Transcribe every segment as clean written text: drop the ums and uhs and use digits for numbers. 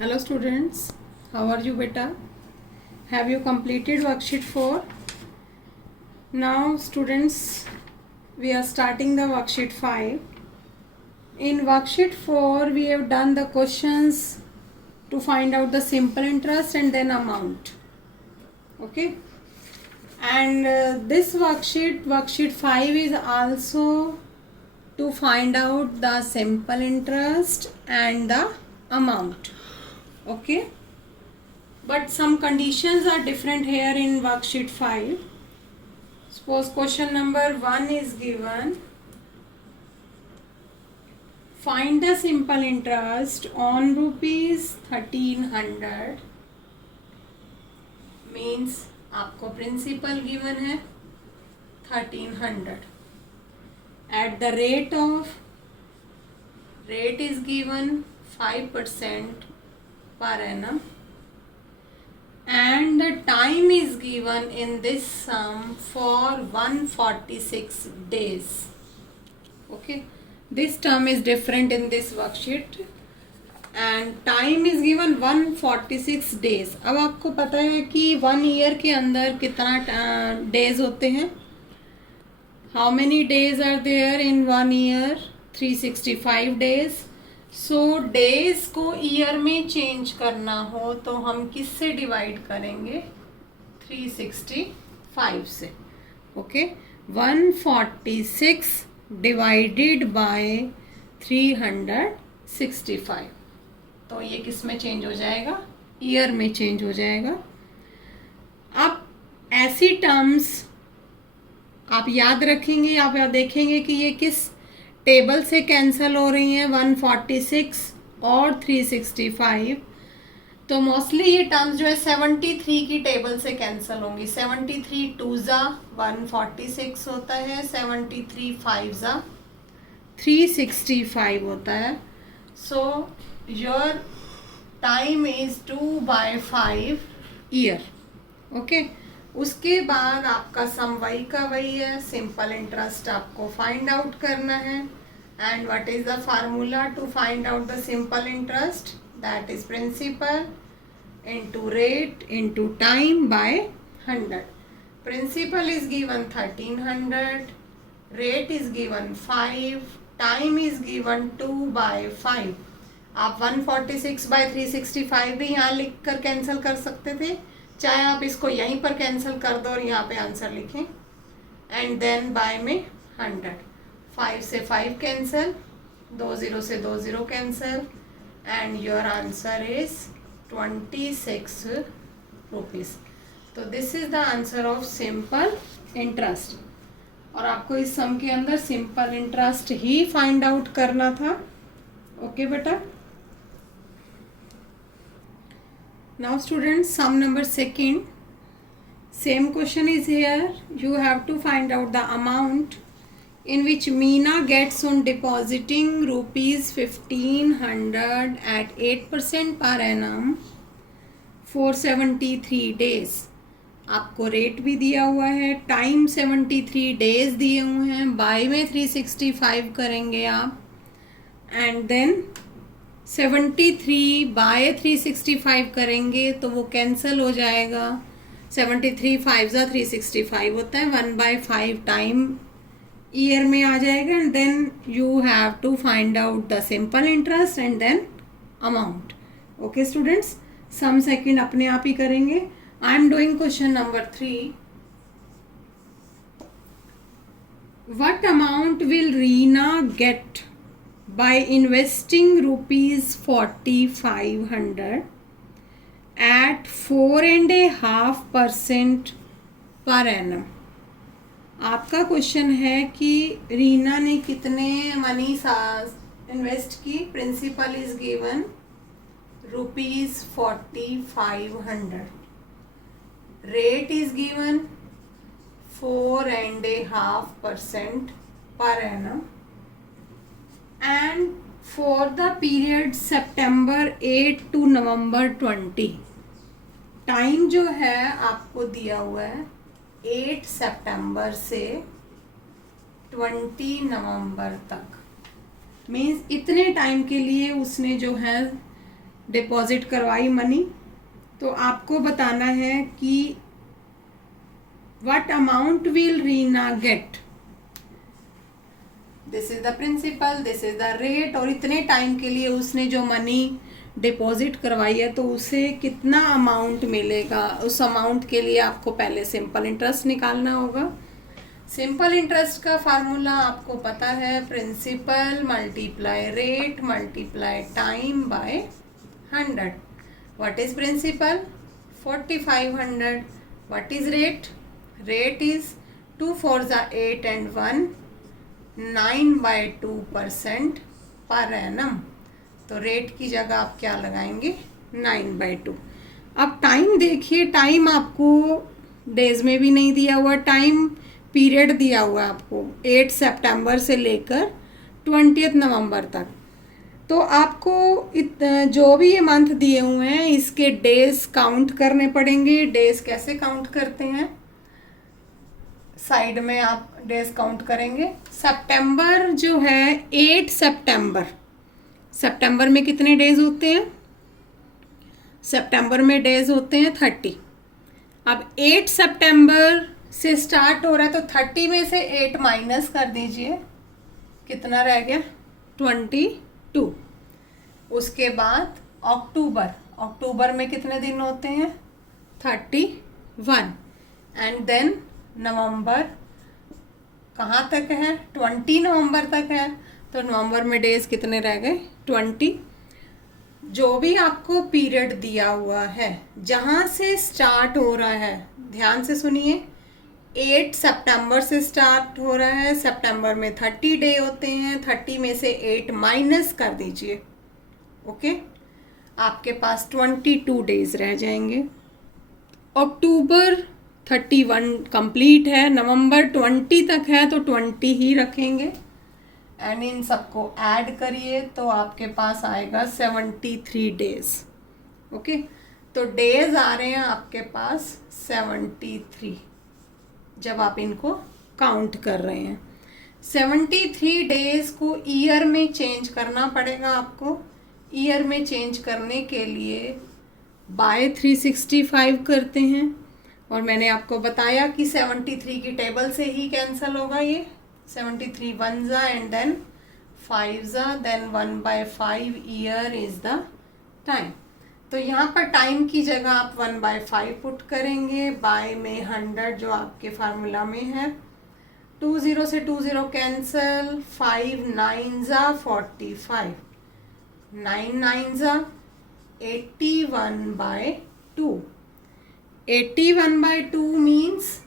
Hello students, how are you beta? Have you completed worksheet 4? Now students, we are starting the worksheet 5. In worksheet 4, we have done the questions to find out the simple interest and then amount. Okay. And this worksheet 5 is also to find out the simple interest and the amount. Okay, but some conditions are different here in worksheet 5. Suppose question number 1 is given, find the simple interest on rupees 1300, means आपको principal given है 1300 at the rate is given 5% per annum, and the time is given in this sum for 146 days. Okay, this term is different in this worksheet and time is given 146 days. अब आपको पता है कि 1 year के अंदर कितना days होते हैं. How many days are there in 1 year? 365 days. So days को ईयर में चेंज करना हो तो हम किससे डिवाइड करेंगे? 365 से. ओके, 146 डिवाइडेड बाय 365, तो ये किस में चेंज हो जाएगा? ईयर में चेंज हो जाएगा. अब ऐसी टर्म्स आप याद रखेंगे, आप याद देखेंगे कि ये किस टेबल से कैंसिल हो रही हैं, 146 और 365. तो मोस्टली ये टर्म्स जो है 73 की टेबल से कैंसिल होंगी. 73 2 ज़ा 146 होता है, 73 5 ज़ा 365 होता है. So your time is 2/5 year. Okay, उसके बाद आपका सम वही का वही है. सिंपल इंटरेस्ट आपको फाइंड आउट करना है. And what is the formula to find out the simple interest? That is principal into rate into time by 100. Principal is given 1300, rate is given 5, time is given 2/5. आप 146/365 भी यहाँ लिख कर cancel कर सकते थे, चाहे आप इसको यहीं पर कैंसिल कर दो और यहाँ पे आंसर लिखें. एंड देन बाय में 100. 5 से 5 कैंसिल, 2 0 से 2 0 cancel, and your answer is 26 rupees. तो this is the answer of simple interest. और आपको इस सम के अंदर सिंपल इंटरेस्ट ही फाइंड आउट करना था. ओके बेटा. Now students, sum number 2. Same question is here. You have to find out the amount in which Meena gets on depositing rupees 1500 at 8% per annum for 73 days. आपको rate भी दिया हुआ है, time 73 days दिए हुए हैं, bye में 365 करेंगे आप, एंड देन 73 बाय 365 करेंगे तो वो कैंसिल हो जाएगा. 73 5 ज़ा 365 होता है, 1/5 टाइम ईयर में आ जाएगा. And then you have to find out the simple interest and then amount. Okay students, sum second अपने आप ही करेंगे. I am doing question number 3. What amount will Reena get by investing rupees 4500 at 4.5% per annum. आपका question है कि रीना ने कितने money invest की. Principal is given rupees 4500, rate is given 4.5% per annum, and for the period September 8 to November 20. Time जो है आपको दिया हुआ है 8 सितंबर से 20 नवंबर तक. मीन्स इतने टाइम के लिए उसने जो है डिपॉजिट करवाई मनी, तो आपको बताना है कि what amount will Reena get, this is the principal, this is the rate, और इतने टाइम के लिए उसने जो मनी डिपॉजिट करवाई है तो उसे कितना अमाउंट मिलेगा। उस अमाउंट के लिए आपको पहले सिंपल इंटरेस्ट निकालना होगा। सिंपल इंटरेस्ट का फार्मूला आपको पता है, principal multiply rate multiply time by 100। What is principal? 4500। What is rate? Rate is 2 4 8 and 1 9/2% per annum. तो रेट की जगह आप क्या लगाएंगे? 9/2। अब टाइम देखिए, टाइम आपको डेज में भी नहीं दिया हुआ, टाइम पीरियड दिया हुआ है आपको 8 सितंबर से लेकर 20 नवंबर तक। तो आपको जो भी ये मंथ दिए हुए हैं इसके डेज काउंट करने पड़ेंगे। डेज कैसे काउंट करते हैं? साइड में आप डेज काउंट करेंगे। सितंबर जो है 8 सितंबर, सितंबर में कितने डेज होते हैं? सितंबर में डेज होते हैं 30। अब 8 सितंबर से स्टार्ट हो रहा है तो 30 में से 8 माइनस कर दीजिए, कितना रह गया? 22। उसके बाद अक्टूबर, अक्टूबर में कितने दिन होते हैं? 31। एंड देन नवंबर कहाँ तक है? 20 नवंबर तक है, तो नवंबर में डेज कितने रह गए? 20। जो भी आपको पीरियड दिया हुआ है जहाँ से स्टार्ट हो रहा है, ध्यान से सुनिए, 8 सितंबर से स्टार्ट हो रहा है, सितंबर में 30 डे होते हैं, 30 में से 8 माइनस कर दीजिए, ओके, आपके पास 22 डेज रह जाएंगे। अक्टूबर 31 कंप्लीट है, नवंबर 20 तक है तो 20 ही रखेंगे, एंड इन सबको ऐड करिए तो आपके पास आएगा 73 डेज, ओके। तो डेज आ रहे हैं आपके पास 73 जब आप इनको काउंट कर रहे हैं। 73 डेज को ईयर में चेंज करना पड़ेगा आपको। ईयर में चेंज करने के लिए बाय 365 करते हैं, और मैंने आपको बताया कि 73 की टेबल से ही कैंसिल होगा ये। 73 1 जा एंड देन 5 जा, then 1/5 year is the time. तो यहाँ पर टाइम की जगह आप 1/5 पुट करेंगे, बाय में 100 जो आपके फार्मूला में है, 2 0 से 2 0 कैंसिल, 5 9 जा 45, 9 9 जा 81/2। 81/2 मीन्स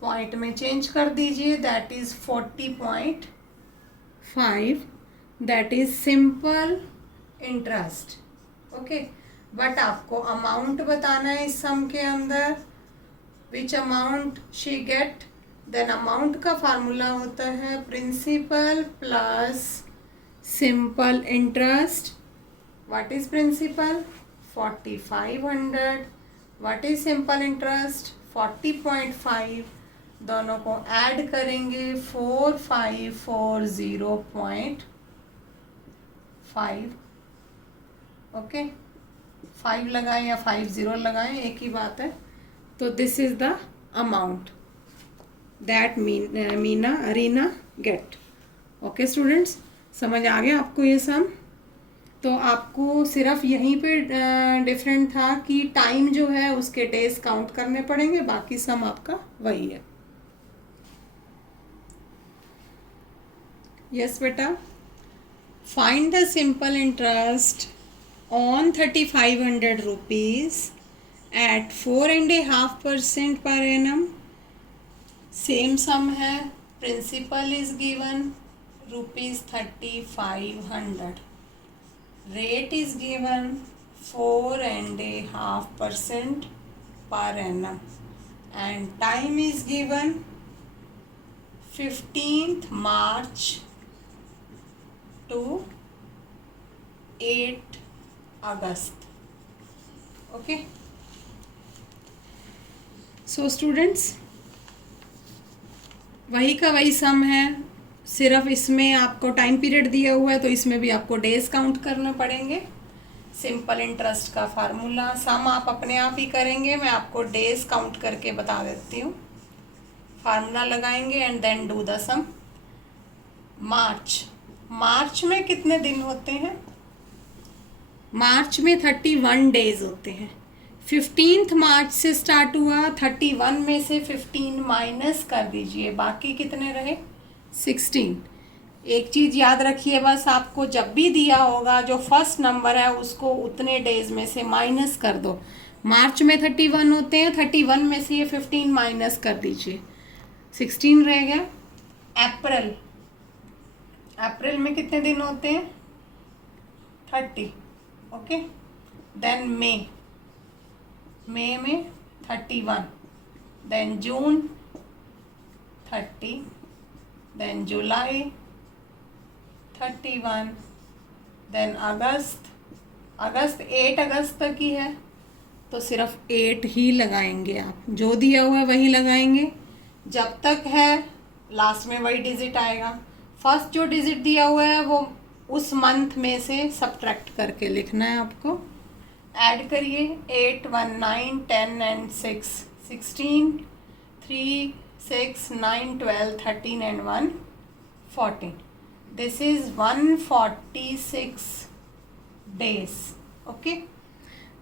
पॉइंट में चेंज कर दीजिए, that is 40.5, that is simple interest, okay. But आपको अमाउंट बताना है इस सम के अंदर, which amount she get. Then amount का फार्मूला होता है principal plus simple interest. What is principal? 4500। What is simple interest? 40.5। दोनों को ऐड करेंगे 4540.5, ओके। 5 लगाएं या 50 लगाएं, एक ही बात है। तो this is the amount that Reena get, okay students, समझ आ गया आपको ये सम? तो आपको सिर्फ यहीं पे डिफरेंट था कि टाइम जो है उसके डेज काउंट करने पड़ेंगे, बाकी सम आपका वही है। यस बेटा, find the simple interest on 3500 rupees at 4.5% पर एनम। सेम सम है, principal is given ₹3500, rate is given 4.5% per annum, and time is given 15th March to 8 August. Okay, so students, वही का वही सम है, सिर्फ इसमें आपको टाइम पीरियड दिया हुआ है तो इसमें भी आपको डेज काउंट करने पड़ेंगे। सिंपल इंटरेस्ट का फार्मूला। सम आप अपने आप ही करेंगे, मैं आपको डेज काउंट करके बता देती हूँ। फार्मूला लगाएंगे एंड देन डू द सम। मार्च में कितने दिन होते हैं? मार्च में 31 डेज होते हैं। 15 मार्च से स्टार्ट हुआ, 31 में से 15 माइनस कर दीजिए, बाकी कितने रहे? 16। एक चीज़ याद रखिए बस, आपको जब भी दिया होगा जो फर्स्ट नंबर है उसको उतने डेज में से माइनस कर दो। मार्च में 31 होते हैं, 31 में से ये 15 माइनस कर दीजिए, 16 रह गया। अप्रैल में कितने दिन होते हैं? 30। ओके, देन मई में 31, देन जून 30, देन जुलाई 31, देन अगस्त 8 अगस्त तक ही है तो सिर्फ 8 ही लगाएंगे आप, जो दिया हुआ है वही लगाएंगे। जब तक है लास्ट में वही डिजिट आएगा। फर्स्ट जो डिजिट दिया हुआ है वो उस मंथ में से सब्ट्रैक्ट करके लिखना है आपको। ऐड करिए 8, 1, 9, 10 and 6, 16, 3, 6, 9, 12, 13 and 1, 14। This is 146 days. Okay,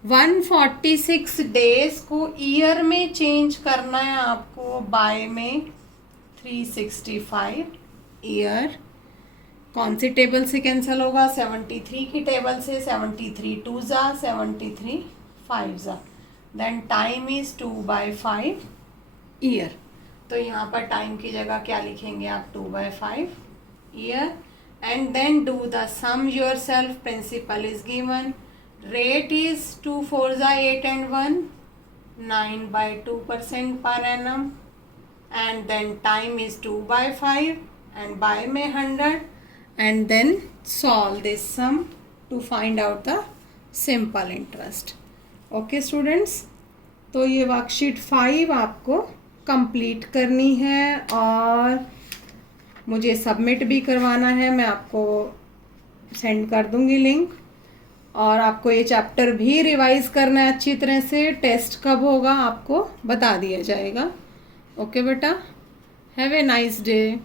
146 days को ईयर में चेंज करना है आपको, बाय में 365 ईयर। कौन सी टेबल से कैंसिल होगा? 73 की टेबल से। 73 2 जा, 73 5 जा, देन टाइम इज 2/5 ईयर। तो यहाँ पर टाइम की जगह क्या लिखेंगे आप? 2/5 year. And then do the sum yourself. Principal is given, rate is 2 4 जा 8 and 1, 9/2% per annum, and then time is 2/5 and by में 100, and then solve this sum to find out the simple interest. Okay students, तो ये worksheet 5 आपको complete करनी है और मुझे submit भी करवाना है। मैं आपको सेंड कर दूंगी लिंक, और आपको ये चैप्टर भी रिवाइज करना है अच्छी तरह से। टेस्ट कब होगा आपको बता दिया जाएगा। ओके बेटा, हैव ए नाइस डे।